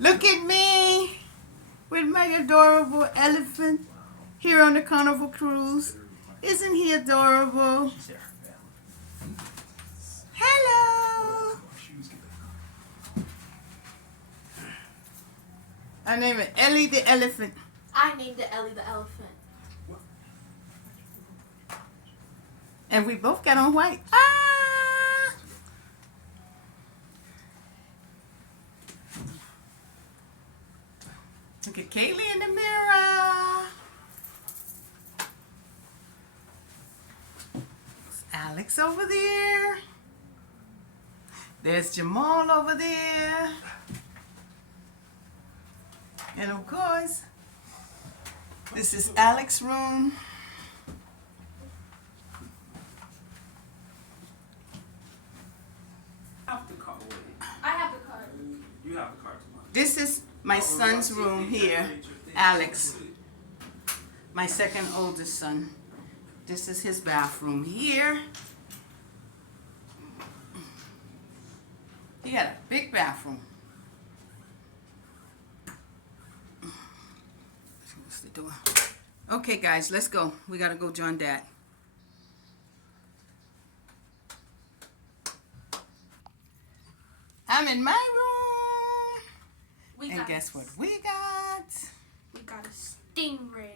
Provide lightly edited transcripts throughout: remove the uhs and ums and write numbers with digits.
Look at me with my adorable elephant here on the Carnival Cruise. Isn't he adorable? Hello. I name it Ellie the elephant. I named it Ellie the elephant. And we both got on white. Ah! Look at Kaylee in the mirror. There's Alex over there. There's Jamal over there. And of course, this is Alex's room. I have the card. You have the card. This is my son's room here, Alex, my second oldest son. This is his bathroom here. He had a big bathroom. What's the door? Okay, guys, let's go. We gotta go join Dad. I'm in my room. And guess what we got? We got a stingray.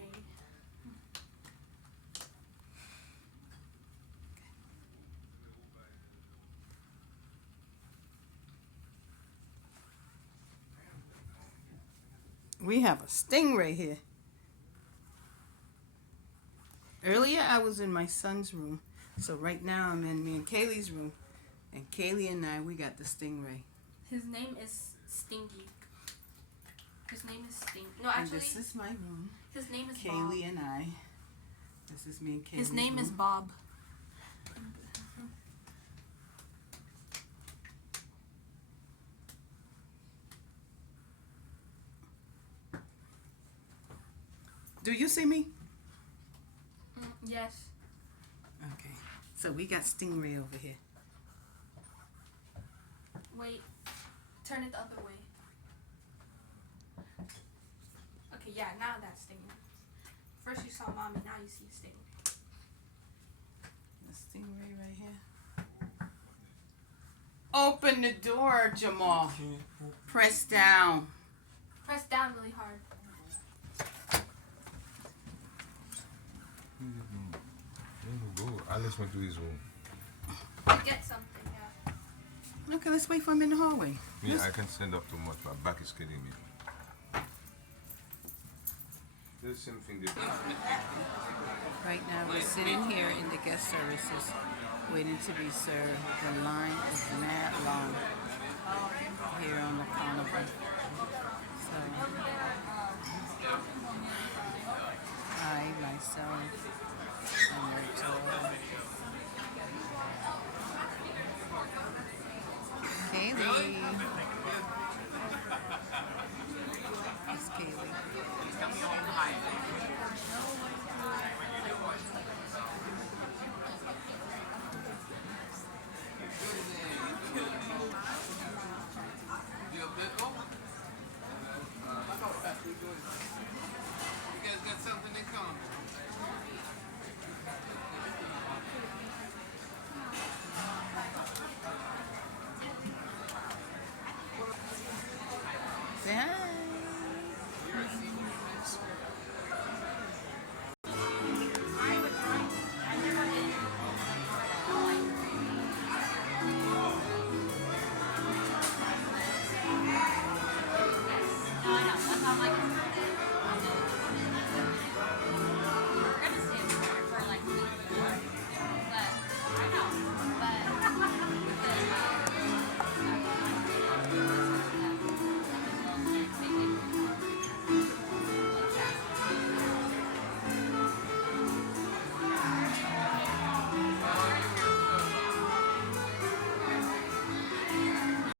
We have a stingray here. Earlier I was in my son's room. So right now I'm in me and Kaylee's room. And Kaylee and I, we got the stingray. His name is Stingy. His name is Sting. No, And actually, this is my room. his name is Kaylee Bob. and I. This is me and Kaylee's His name room. is Bob. Do you see me? Yes. Okay. So we got stingray over here. Wait. Turn it the other way. Okay, yeah, now that's Stingray. First you saw Mommy, now you see Stingray. The stingray right here. Open the door, Jamal. Press down. Press down really hard. Alex went to his room. Get something, yeah. Okay, let's wait for him in the hallway. Me, I can't stand up too much. My back is killing me. There's something there. Right now we're sitting here in the guest services waiting to be served. The line is mad long here on the Carnival. So I, myself, and Rachel, Kaylee. It's Kaylee. Say hi.